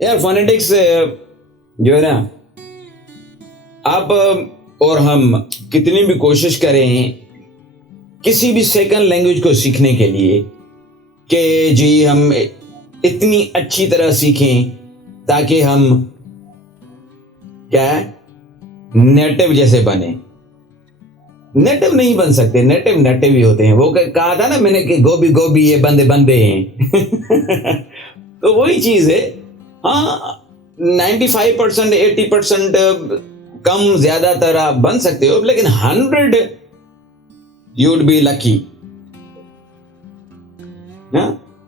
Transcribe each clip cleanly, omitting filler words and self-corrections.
यार फोनेटिक्स जो है ना, आप और हम कितनी भी कोशिश करें किसी भी सेकंड लैंग्वेज को सीखने के लिए कि जी हम इतनी अच्छी तरह सीखें ताकि हम क्या नेटिव जैसे बने, नेटिव नहीं बन सकते। नेटिव नेटिव ही होते हैं। वो कहा था ना मैंने कि गोभी गोभी ये बंदे बंदे हैं तो वही चीज है। हाँ, 95% 80% कम ज्यादातर आप बन सकते हो, लेकिन 100 यू वुड बी लकी।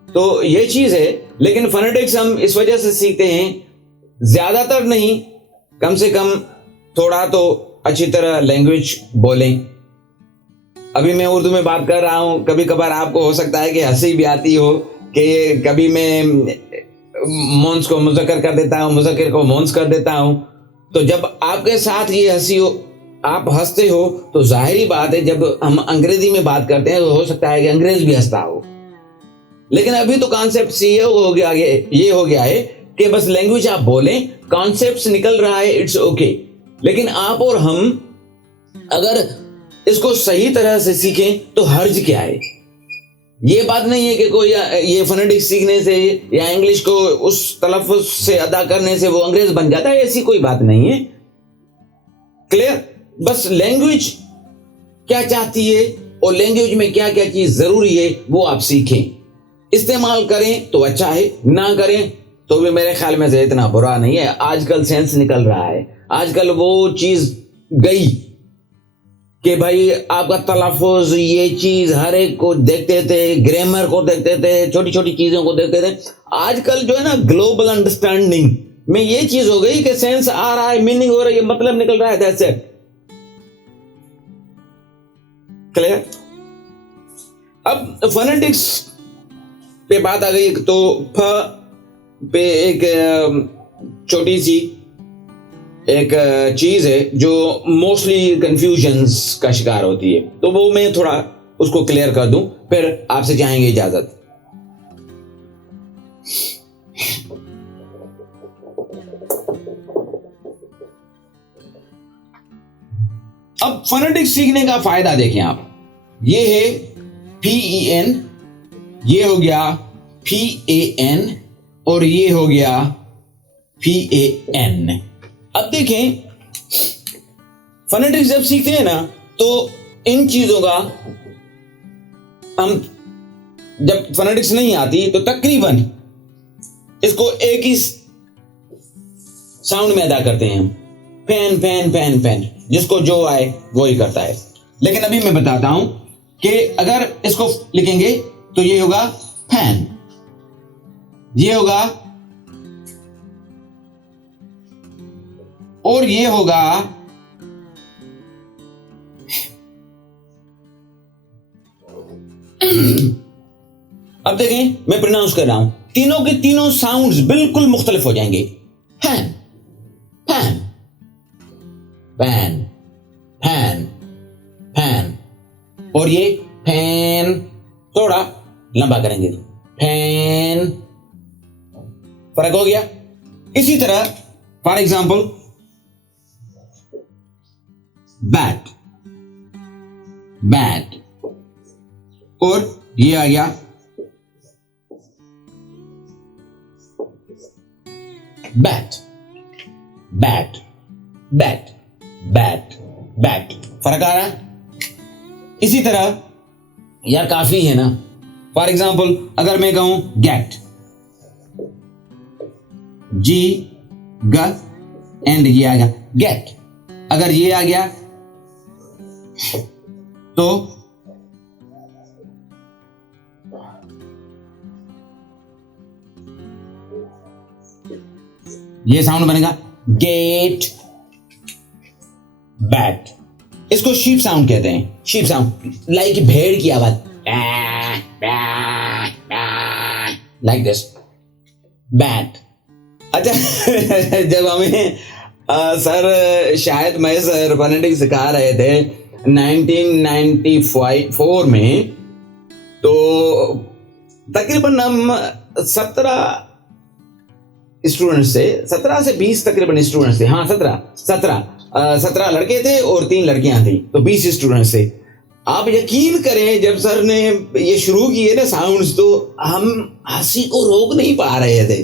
तो ये चीज है। लेकिन फोनेटिक्स हम इस वजह से सीखते हैं, ज्यादातर नहीं, कम से कम थोड़ा तो अच्छी तरह लैंग्वेज बोलें। अभी मैं उर्दू में बात कर रहा हूं, कभी कभार आपको हो सकता है कि हंसी भी आती हो कि कभी मैं मोन्स को मुज़क्कर कर देता हूं, मुज़क्कर को मोन्स कर देता हूं। तो जब आपके साथ ये हंसी हो, आप हंसते हो, तो जाहिर बात है जब हम अंग्रेजी में बात करते हैं तो हो सकता है कि अंग्रेज भी हंसता हो। लेकिन अभी तो कॉन्सेप्ट ये हो गया है कि बस लैंग्वेज आप बोलें, कॉन्सेप्ट निकल रहा है, इट्स ओके। लेकिन आप और हम अगर इसको सही तरह से सीखें तो हर्ज क्या है। ये बात नहीं है कि कोई ये फोनेटिक्स सीखने से या इंग्लिश को उस तलफ़ुज़ से अदा करने से वो अंग्रेज बन जाता है, ऐसी कोई बात नहीं है। क्लियर? बस लैंग्वेज क्या चाहती है और लैंग्वेज में क्या क्या चीज जरूरी है वो आप सीखें, इस्तेमाल करें तो अच्छा है, ना करें तो भी मेरे ख्याल में से इतना बुरा नहीं है। आजकल सेंस निकल रहा है, आजकल वो चीज गई कि भाई आपका तलफ़ुज़, ये चीज हर एक को देखते थे, ग्रामर को देखते थे, छोटी छोटी चीजों को देखते थे। आजकल जो है ना ग्लोबल अंडरस्टैंडिंग में ये चीज हो गई कि सेंस आ रहा है, मीनिंग हो रहा है, मतलब निकल रहा है, दैट्स इट। क्लियर? अब फोनेटिक्स पे बात आ गई तो फ पे एक छोटी सी एक चीज है जो मोस्टली कंफ्यूजन्स का शिकार होती है, तो वो मैं थोड़ा उसको क्लियर कर दूं, फिर आपसे चाहेंगे इजाजत। अब फोनेटिक्स सीखने का फायदा देखें आप। ये है PEN, ये हो गया PAN और ये हो गया PAN। अब देखें फोनेटिक्स जब सीखते हैं ना तो इन चीजों का हम, जब फोनेटिक्स नहीं आती तो तकरीबन इसको एक ही साउंड में अदा करते हैं हम, फैन फैन फैन फैन, जिसको जो आए वो ही करता है। लेकिन अभी मैं बताता हूं कि अगर इसको लिखेंगे तो ये होगा फैन, ये होगा, और ये होगा अब देखें मैं प्रोनाउंस कर रहा हूं, तीनों के तीनों साउंड्स बिल्कुल मुख्तलिफ हो जाएंगे। Fan fan fan fan fan, और ये फैन थोड़ा लंबा करेंगे, फैन, फर्क हो गया। इसी तरह फॉर एग्जाम्पल बैट बैट, और ये आ गया bat bat bat bat bat, फर्क आ रहा है। इसी तरह यार काफी है ना। फॉर एग्जाम्पल अगर मैं कहूं गेट, जी ग एंड ये आ गया गेट, अगर ये आ गया तो ये साउंड बनेगा गेट बैट। इसको शीप साउंड कहते हैं, शीप साउंड, लाइक भेड़ की आवाज, लाइक दिस, बैट। अच्छा जब हमें सर शायद मैं सर फोनेटिक्स सिखा रहे थे 1994 में, तो तकरीबन हम 17 स्टूडेंट्स थे, 17 से 20 तकरीबन स्टूडेंट्स थे। हाँ 17 लड़के थे और 3 लड़कियां थी, तो 20 स्टूडेंट्स थे। आप यकीन करें जब सर ने ये शुरू किए ना साउंड्स, तो हम हंसी को रोक नहीं पा रहे थे।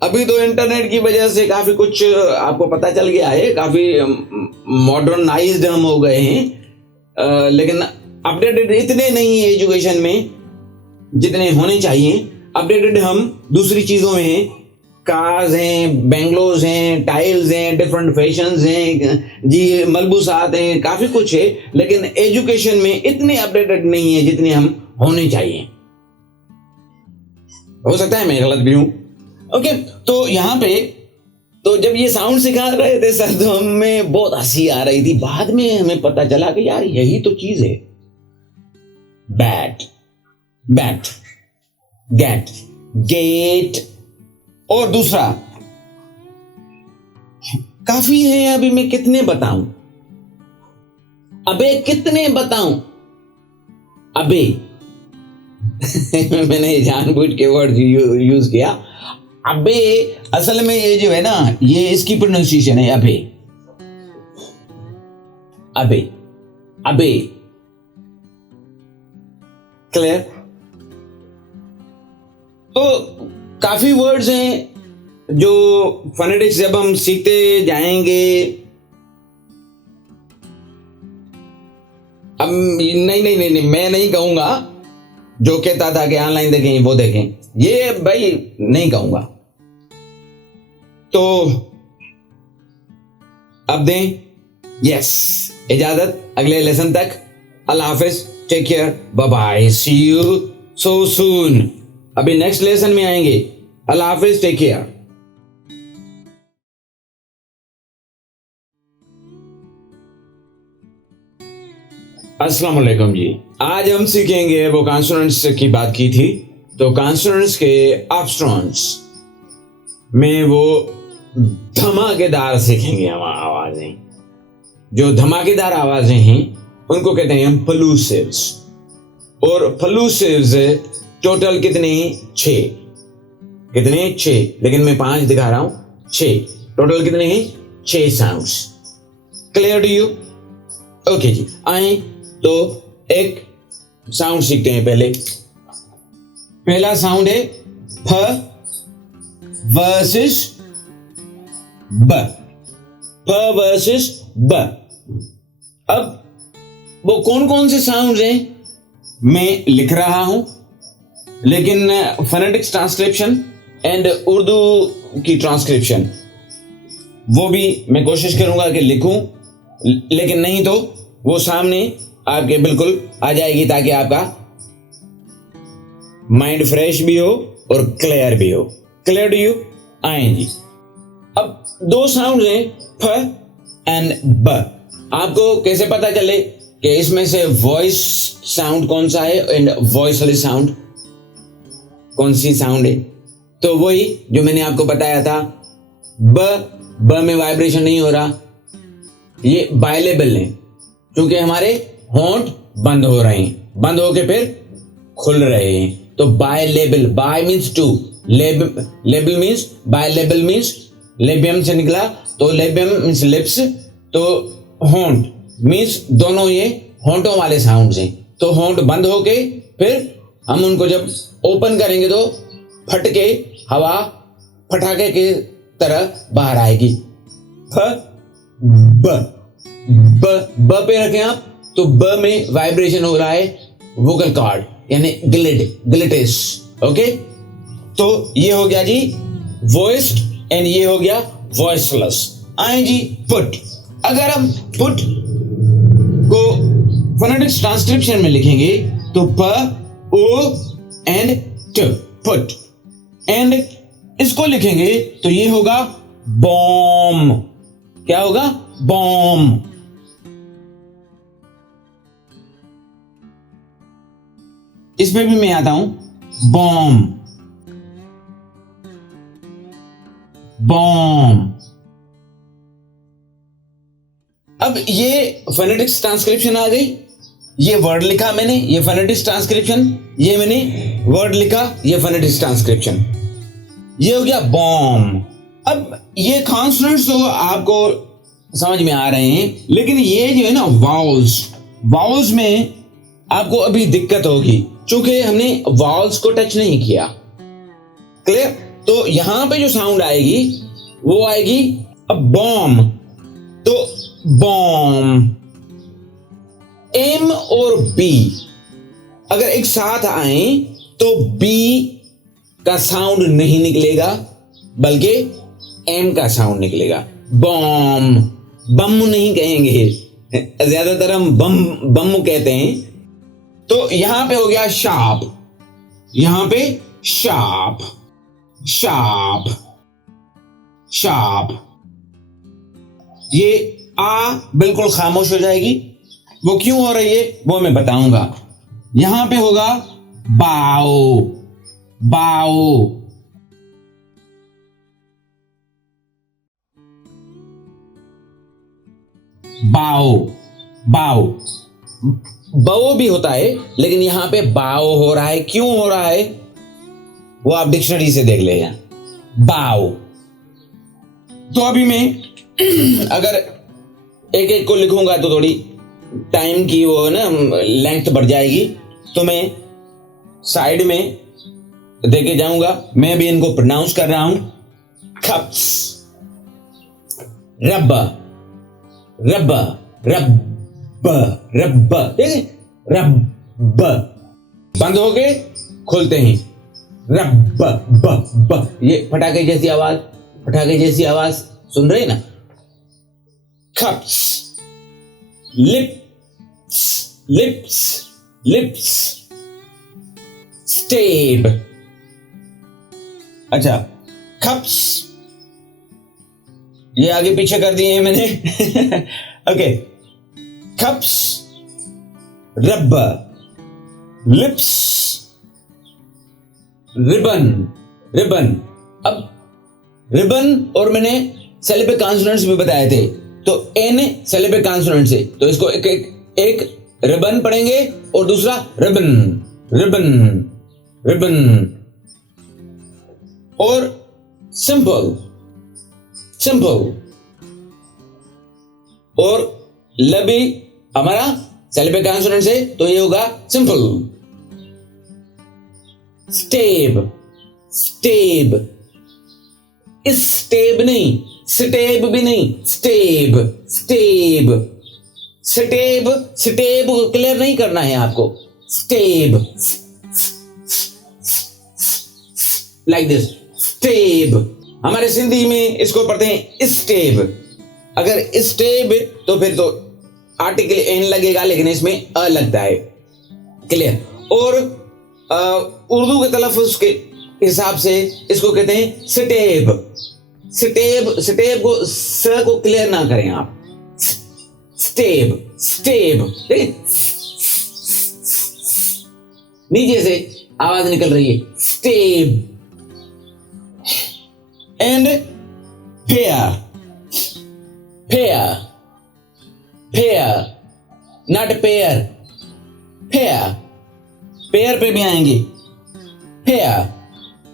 अभी तो इंटरनेट की वजह से काफी कुछ आपको पता चल गया है, काफी मॉडर्नाइज्ड हम हो गए हैं, लेकिन अपडेटेड इतने नहीं है एजुकेशन में जितने होने चाहिए। अपडेटेड हम दूसरी चीजों में हैं, कार्स हैं, बेंगलोज हैं, टाइल्स हैं, डिफरेंट फैशंस हैं जी, मलबूसात हैं, काफी कुछ है, लेकिन एजुकेशन में इतने अपडेटेड नहीं है जितने हम होने चाहिए। हो सकता है मैं गलत भी हूं। ओके, तो यहां पे तो जब ये साउंड सिखा रहे थे सर, तो हमें बहुत हंसी आ रही थी। बाद में हमें पता चला कि यार यही तो चीज है। बैट, गेट, गेट, और दूसरा काफी है। अभी मैं कितने बताऊं, अबे कितने बताऊं, अबे मैंने जानबूझ के वर्ड यूज किया। अबे असल में ये जो है ना, ये इसकी प्रोनाउंसिएशन है अबे, अबे, अबे। क्लियर? तो काफी वर्ड्स हैं जो फोनेटिक्स जब हम सीखते जाएंगे। अब नहीं, मैं नहीं कहूंगा जो कहता था कि ऑनलाइन देखें वो देखें, ये भाई नहीं कहूंगा। तो अब दें यस इजाजत अगले लेसन तक। अल्लाह हाफिज, take care, bye bye, see you so soon. अभी नेक्स्ट लेसन में आएंगे। अल्लाह हाफिज, टेक केयर। अस्सलाम वालेकुम जी। आज हम सीखेंगे, वो कॉन्सोनेंट्स की बात की थी, तो कॉन्सोनेंट्स के अपस्ट्रॉन्स में वो धमाकेदार सीखेंगे हम आवाजें। जो धमाकेदार आवाजें हैं उनको कहते हैं हम प्लूसिव्स। और प्लूसिव्स टोटल कितने हैं? 6। कितने? 6, लेकिन मैं 5 दिखा रहा हूं। 6 टोटल कितने हैं? 6 sounds. Clear to you? Okay जी, आए तो एक साउंड सीखते हैं। पहला साउंड है फ वर्सेस ब, फ वर्सेस ब। अब वो कौन कौन से साउंड्स हैं मैं लिख रहा हूं, लेकिन फोनेटिक्स ट्रांसक्रिप्शन एंड उर्दू की ट्रांसक्रिप्शन वो भी मैं कोशिश करूंगा कि लिखूं, लेकिन नहीं तो वो सामने आपके बिल्कुल आ जाएगी, ताकि आपका माइंड फ्रेश भी हो और क्लियर भी हो। Clear to you? आए जी। अब 2 साउंड हैं फ एंड ब। आपको कैसे पता चले कि इसमें से वॉइस साउंड कौन सा है एंड वॉइसलेस साउंड कौन सी साउंड है? तो वही जो मैंने आपको बताया था, ब में वाइब्रेशन नहीं हो रहा, ये बायलेबल है, क्योंकि हमारे होंठ बंद हो रहे हैं, बंद होके फिर खुल रहे हैं। तो bilabial, bi means two, labial means, bilabial means labium से निकला, तो लेबियम मीन्स लिप्स, तो होंठ मीन्स दोनों ये होंठों वाले साउंड्स हैं। तो होंठ बंद होके फिर हम उनको जब ओपन करेंगे तो फटके हवा फटाके के तरह बाहर आएगी। फ ब पे रखें आप, तो ब में वाइब्रेशन हो रहा है वोकल कॉर्ड यानी ग्लिटिस। ओके, तो ये हो गया जी वॉइस्ड एंड ये हो गया वॉइसलेस। आए जी पुट। अगर हम पुट को फोनेटिक्स ट्रांसक्रिप्शन में लिखेंगे तो प ओ एंड ट, पुट। एंड इसको लिखेंगे तो ये होगा बॉम। क्या होगा? बॉम। इसमें भी मैं आता हूं, बॉम, बॉम। अब ये फोनेटिक्स ट्रांसक्रिप्शन आ गई, ये वर्ड लिखा मैंने, ये फोनेटिक्स ट्रांसक्रिप्शन, ये मैंने वर्ड लिखा, ये फोनेटिक्स ट्रांसक्रिप्शन। ये हो गया बॉम्ब। अब ये कॉन्सोनेंट्स तो आपको समझ में आ रहे हैं, लेकिन ये जो है ना वाउल्स में आपको अभी दिक्कत होगी, क्योंकि हमने वाउल्स को टच नहीं किया। क्लियर? तो यहां पे जो साउंड आएगी वो आएगी अब बॉम्ब। तो बॉम्ब, एम और बी अगर एक साथ आए तो बी का साउंड नहीं निकलेगा, बल्कि एम का साउंड निकलेगा। बॉम्ब, बम नहीं कहेंगे, ज्यादातर हम बम कहते हैं। तो यहां पे हो गया शार्प, यहां पे शार्प शार्प शार्प। ये आ बिल्कुल खामोश हो जाएगी। वो क्यों हो रही है वो मैं बताऊंगा। यहां पे होगा बाओ बाओ। बाओ बाओ बाओ भी होता है, लेकिन यहां पे बाओ हो रहा है। क्यों हो रहा है वो आप डिक्शनरी से देख लेगा। बाओ। तो अभी मैं अगर एक एक को लिखूंगा तो थोड़ी टाइम की वो ना लेंथ बढ़ जाएगी, तो मैं साइड में देके जाऊंगा। मैं भी इनको प्रोनाउंस कर रहा हूं। कप्स, रब रब रब रब, रब बंद हो गए खुलते हैं रब ब। ये फटाके जैसी आवाज सुन रहे ना। Cups, lips step. अच्छा, कप्स ये आगे पीछे कर दिए हैं मैंने। ओके, कप्स, रब, लिप्स, रिबन। अब रिबन और मैंने सिलेबिक कॉन्सोनेंट्स भी बताए थे, तो एन सिलेबिक कॉन्सोनेंट से, तो इसको एक रिबन पढ़ेंगे और दूसरा रिबन। और सिंपल और लबी हमारा सिलेबिक कॉन्सोनेंट से, तो ये होगा सिंपल। स्टेब, स्टेब नहीं, स्टेब भी नहीं, स्टेब को क्लियर नहीं करना है आपको। Step, like this, step. हमारे सिंधी में इसको पढ़ते हैं स्टेब। अगर स्टेब तो फिर तो आर्टिकल एन लगेगा, लेकिन इसमें अ लगता है। क्लियर? और उर्दू के तलफ़ुज़ के हिसाब से इसको कहते हैं स्टेब। स्टेब को स को क्लियर ना करें आप। स्टेब नीचे से आवाज निकल रही है। Step. And pair, not pair, pair पे भी आएंगे, पेयर।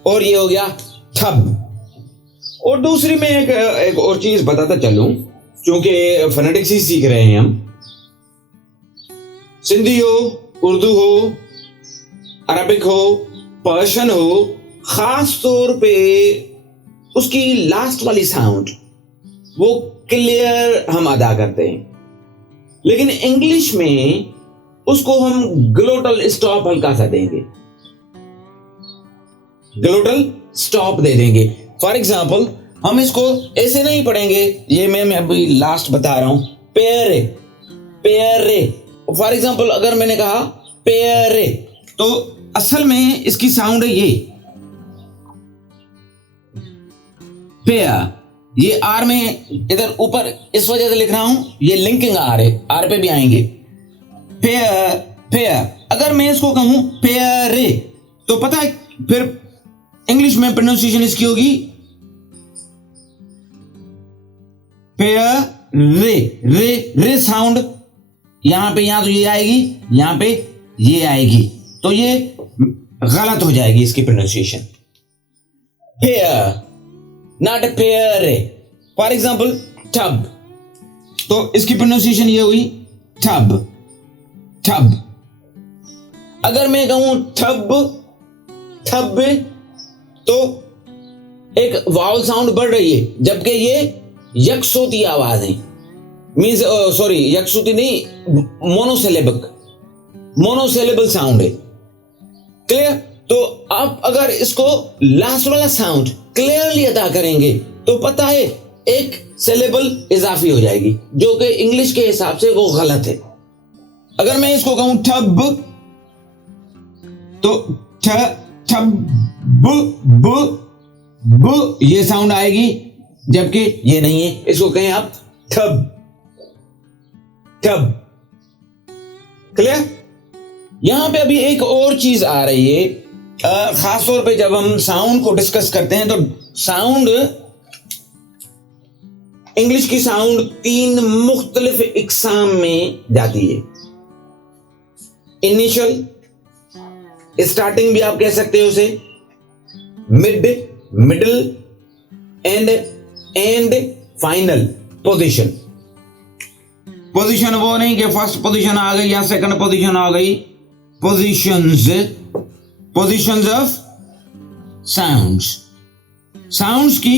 और ये हो गया थब। और दूसरी में एक और चीज बताता चलूं, क्योंकि फोनेटिक्स ही सीख रहे हैं हम। सिंधी हो, उर्दू हो, अरबिक हो, पर्शियन हो, खास तौर पे उसकी लास्ट वाली साउंड वो क्लियर हम अदा करते हैं, लेकिन इंग्लिश में उसको हम ग्लोटल स्टॉप हल्का सा देंगे, ग्लोटल स्टॉप दे देंगे। फॉर एग्जाम्पल हम इसको ऐसे नहीं पढ़ेंगे, ये मैं अभी लास्ट बता रहा हूं। पेयर। फॉर एग्जाम्पल अगर मैंने कहा पेयर, तो असल में इसकी साउंड है ये पेयर। ये आर में इधर ऊपर इस वजह से लिख रहा हूं, ये लिंकिंग आर है, आर पे भी आएंगे। पेयर। अगर मैं इसको कहूं पेयर, तो पता है फिर इंग्लिश में प्रोनाउंसिएशन इसकी होगी पेयर। रे साउंड यहां पे, यहां तो ये आएगी, यहां पे ये आएगी, तो ये गलत हो जाएगी इसकी pronunciation. Pair, not pair. For example tub, तो इसकी प्रोनाउंसिएशन ये हुई टब, टब। अगर मैं कहूं ठब, ठब, तो एक वावल साउंड बढ़ रही है, जबकि ये यकसूती आवाज है, मीन्स सॉरी यकसूती नहीं, मोनोसिलेबिक, मोनोसिलेबल साउंड है। क्लियर? तो आप अगर इसको लास्ट वाला साउंड क्लियरली अदा करेंगे तो पता है एक सिलेबल इजाफी हो जाएगी, जो कि इंग्लिश के हिसाब से वो गलत है। अगर मैं इसको कहूं ठब, तो ठब ब ये साउंड आएगी, जबकि ये नहीं है। इसको कहें आप ठब, ठब। क्लियर? यहां पे अभी एक और चीज आ रही है, खास तौर पे जब हम साउंड को डिस्कस करते हैं तो साउंड, इंग्लिश की साउंड 3 मुख्तलिफ इकसाम में जाती है। इनिशियल, स्टार्टिंग भी आप कह सकते हो उसे, mid, middle, and final position. Position वो नहीं कि फर्स्ट पोजीशन आ गई या सेकंड पोजीशन आ गई, positions, positions of sounds. Sounds की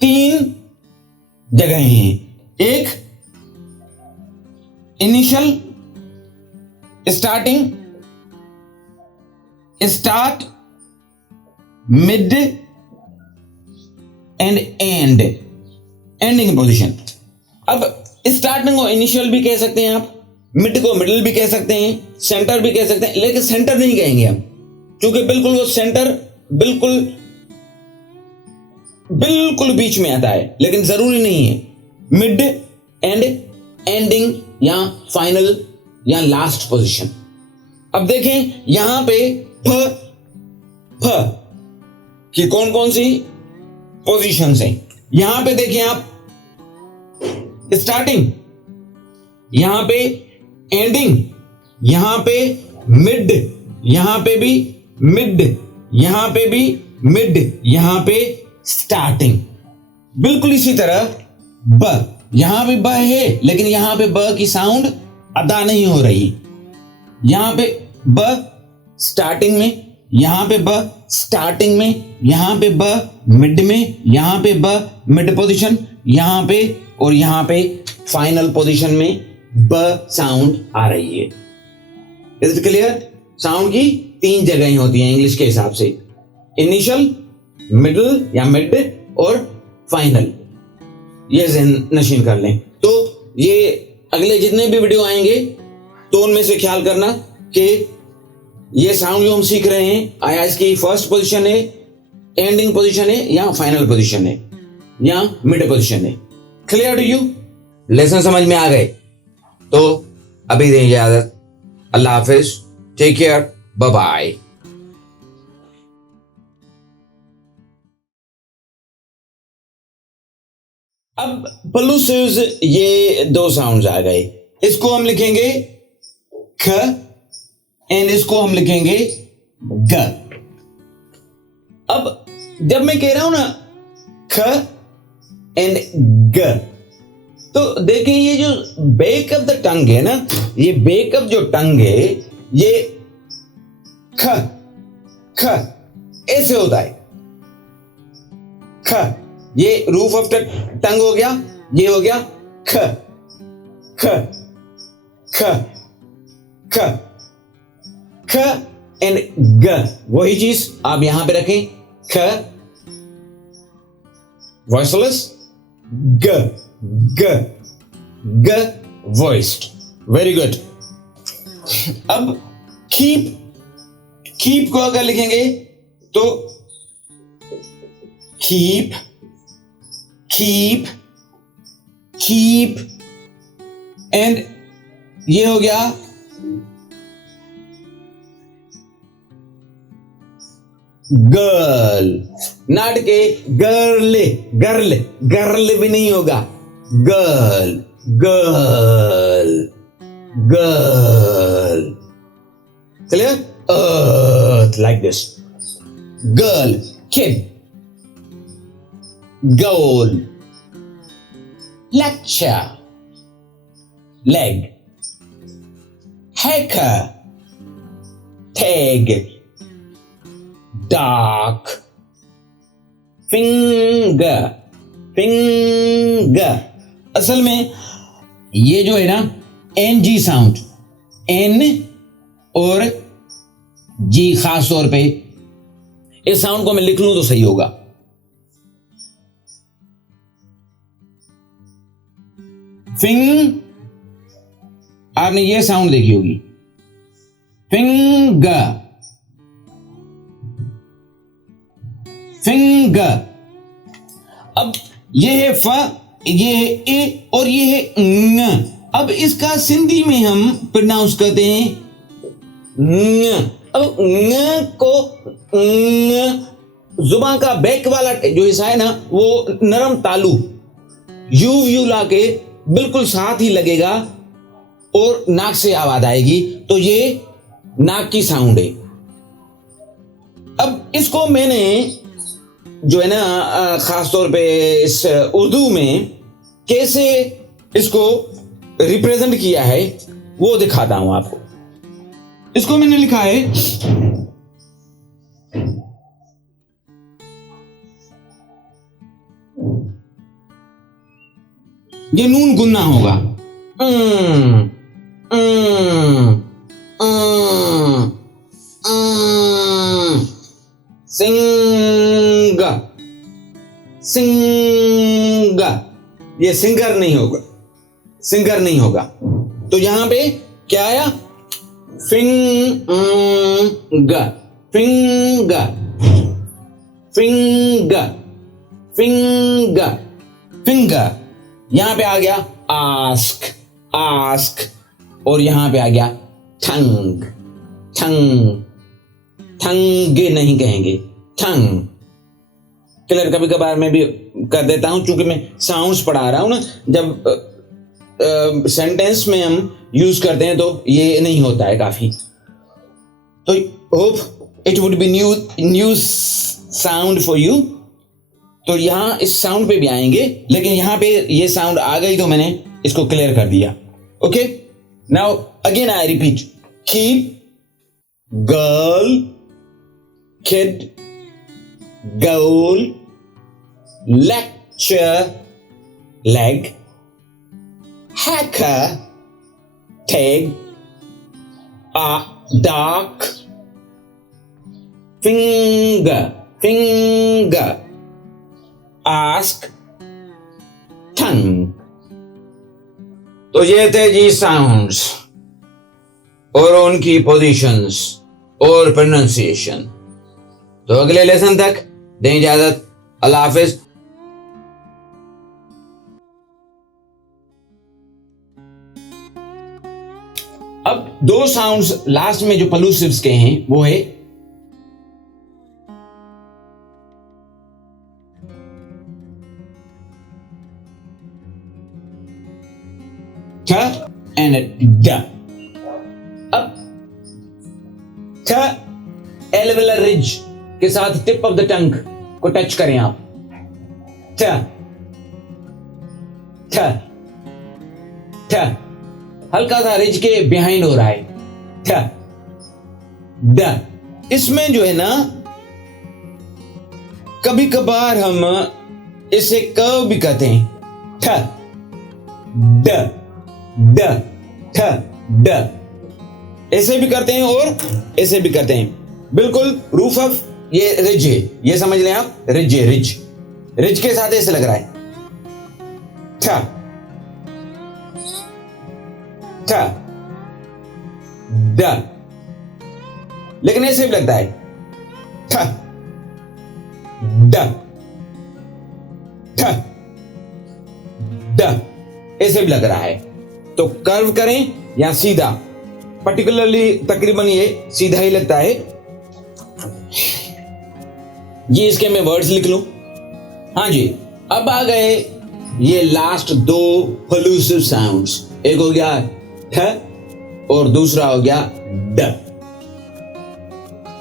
3 जगह हैं, एक initial, starting, start, mid and ending position. अब स्टार्टिंग को इनिशियल भी कह सकते हैं आप, मिड को मिडिल भी कह सकते हैं, सेंटर भी कह सकते हैं, लेकिन सेंटर नहीं कहेंगे हम, क्योंकि बिल्कुल वो सेंटर बिल्कुल बिल्कुल बीच में आता है, लेकिन जरूरी नहीं है। मिड एंड एंडिंग या फाइनल या लास्ट पोजीशन। अब देखें यहां पे फ कि कौन कौन सी पोजीशंस हैं। यहां पे देखिए आप, स्टार्टिंग, यहां पे एंडिंग, यहां पे मिड, यहां पे भी मिड, यहां पे भी मिड, यहां पे स्टार्टिंग। बिल्कुल इसी तरह ब, यहां पे ब है, लेकिन यहां पे ब की साउंड अदा नहीं हो रही। यहां पे ब स्टार्टिंग में, यहां पे ब स्टार्टिंग में, यहां पे ब मिड में, यहां पे ब मिड पोजीशन, यहां पे और यहां पे फाइनल पोजीशन में ब साउंड आ रही है। Is it clear? साउंड की 3 जगहें होती हैं इंग्लिश के हिसाब से, इनिशियल, मिडिल या मिड और फाइनल। ये ज़हन नशीन कर लें। तो ये अगले जितने भी वीडियो आएंगे तो उनमें से ख्याल करना कि ये साउंड जो हम सीख रहे हैं, आया इसकी फर्स्ट पोजीशन है, एंडिंग पोजीशन है, या फाइनल पोजीशन है, या मिड पोजीशन है। Clear to you? लेसन समझ में आ गए? तो अभी दें इजाजत। अल्लाह हाफिज, टेक केयर, बाय बाय। अब प्लूसिव्स, ये 2 साउंड्स आ गए। इसको हम लिखेंगे ख एंड इसको हम लिखेंगे ग। अब जब मैं कह रहा हूं ना ख एंड ग, तो देखिए ये जो बेक ऑफ द टंग है ना, ये बेक ऑफ जो टंग है, ये ख ख ऐसे होता है। ख, ये रूफ ऑफ द टंग हो गया, ये हो गया ख ख ख ख ख एंड ग। वही चीज आप यहां पे रखें, ख वॉइसलेस, ग ग ग वॉइस्ड। Very good. अब कीप को अगर लिखेंगे तो कीप एंड ये हो गया गर्ल। नाट के गर्ल, गर्ल गर्ल भी नहीं होगा, girl girl girl. Clear? Like this, girl, kid goal, lecture, leg, hacker, tag, dark, finger, finger। असल में ये जो है ना NG साउंड, N और G खास तौर पे, इस साउंड को मैं लिख लूं तो सही होगा। फिंग, आपने ये साउंड देखी होगी, फिंगर, फिंगर। अब ये है फ, ये है ए और ये है न। अब इसका सिंधी में हम प्रोनाउंस करते हैं न। अब न को जुबान का बैक वाला जो हिस्सा है ना, वो नरम तालु यू लाके बिल्कुल साथ ही लगेगा और नाक से आवाज आएगी, तो ये नाक की साउंड है। अब इसको मैंने जो है ना खास तौर पे इस उर्दू में कैसे इसको रिप्रेजेंट किया है वो दिखाता हूं आपको। इसको मैंने लिखा है ये नून गुन्ना होगा, सिंगा, सिंगा। ये सिंगर नहीं होगा, सिंगर नहीं होगा। तो यहां पे क्या आया, finger, finger, finger, finger, finger. यहां पे आ गया आस्क, आस्क, और यहां पे आ गया थंग, थंग, थंगे नहीं कहेंगे, थंग। क्लियर? कभी कभार मैं भी कर देता हूं, चूंकि मैं साउंड्स पढ़ा रहा हूं ना, जब सेंटेंस में हम यूज करते हैं तो ये नहीं होता है काफी। तो hope it would be new sound for you. तो यहां इस साउंड पे भी आएंगे, लेकिन यहां पे ये साउंड आ गई तो मैंने इसको क्लियर कर दिया। Okay, now again I repeat, keep, girl, kid, goal, lecture, leg, hacker, tag, dark, finger, finger, ask, tongue। तो ये थे जी साउंड्स और उनकी पोजीशंस और प्रोनाउंसिएशन। तो अगले लेसन तक दें इजाजत, अल्लाह हाफिज। अब दो साउंड्स लास्ट में जो प्लूसिव्स के हैं वो है थ एंड ड। अब थ एल्वेलर रिज के साथ टिप ऑफ द टंग को टच करें आप, थ, थ, थ। हल्का सा रिज के बिहाइंड हो रहा है, थ, ड। इसमें जो है ना कभी कभार हम इसे कर्व भी कहते हैं, ठ, ड, ड, ठ, ड। ऐसे भी करते हैं और ऐसे भी करते हैं। बिल्कुल रूफ ऑफ ये रिज है, ये समझ लें आप, रिज है, रिज, रिज के साथ ऐसे लग रहा है, था, था, ड, लेकिन ऐसे भी लगता है, था, ड, था, ड, ऐसे भी लग रहा है। तो कर्व करें या सीधा, पर्टिकुलरली तकरीबन ये सीधा ही लगता है। जी इसके मैं वर्ड्स लिख लूं। हाँ जी, अब आ गए ये लास्ट दो प्लूसिव साउंड्स। एक हो गया ठ और दूसरा हो गया ड।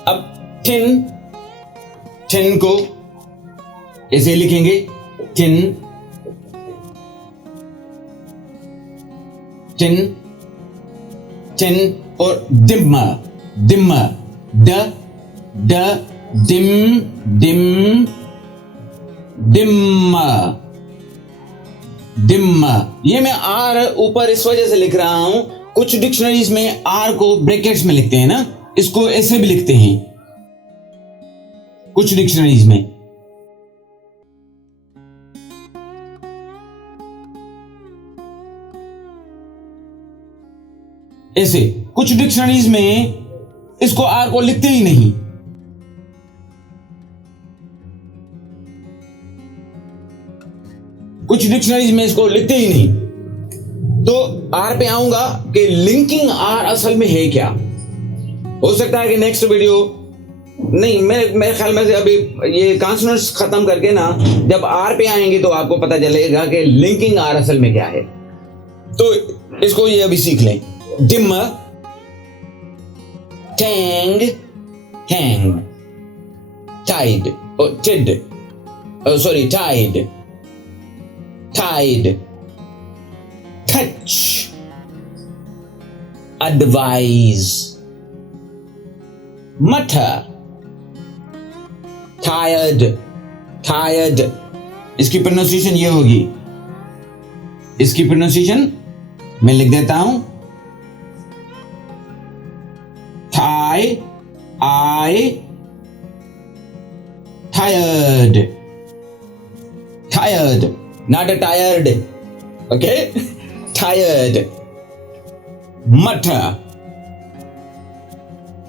अब थिन, थिन को ऐसे लिखेंगे, चिन, चिन, चिन और दिम्मा, दिम्मा, ड ड दिम दिम दिम्मा, दिम्मा। ये मैं आर ऊपर इस वजह से लिख रहा हूं, कुछ डिक्शनरीज में आर को ब्रैकेट्स में लिखते हैं ना, इसको ऐसे भी लिखते हैं कुछ डिक्शनरीज में। ऐसे कुछ डिक्शनरीज में इसको आर को लिखते ही नहीं। कुछ डिक्शनरीज में इसको लिखते ही नहीं। तो आर पे आऊंगा कि लिंकिंग आर असल में है क्या। हो सकता है कि नेक्स्ट वीडियो नहीं, मेरे ख्याल में से अभी ये कॉन्सोनेंट्स खत्म करके ना जब आर पे आएंगे तो आपको पता चलेगा कि लिंकिंग आर असल में क्या है। तो इसको ये अभी सीख लें। डिम, टैंग, हैंग, टाइड और टिड, sorry tide, tide, touch, advise, mutter, tired, tired. इसकी प्रोनाउंसिएशन ये होगी, इसकी प्रोनाउंसिएशन मैं लिख देता हूं, थाई I tired, tired, not a tired, okay, tired, mutter,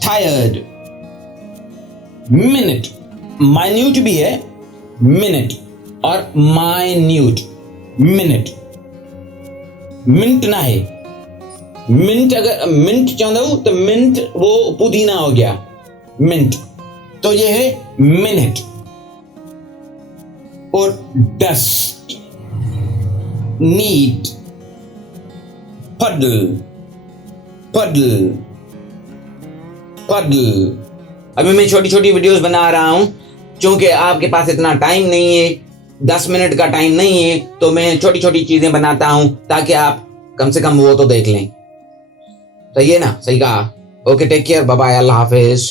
tired, minute, minute भी है मिनट और माइन्यूट, मिनट, मिंट ना है, मिंट अगर मिंट चाहता हूं तो मिंट वो पुदीना हो गया, मिंट। तो ये है मिनट। और डस्ट, नीट, पडल, पडल, पडल। अभी मैं छोटी छोटी वीडियोस बना रहा हूं क्योंकि आपके पास इतना टाइम नहीं है, 10 मिनट का टाइम नहीं है, तो मैं छोटी छोटी चीजें बनाता हूं ताकि आप कम से कम वो तो देख लें। सही है ना, सही कहा। Okay, take care, bye bye, अल्लाह हाफिज।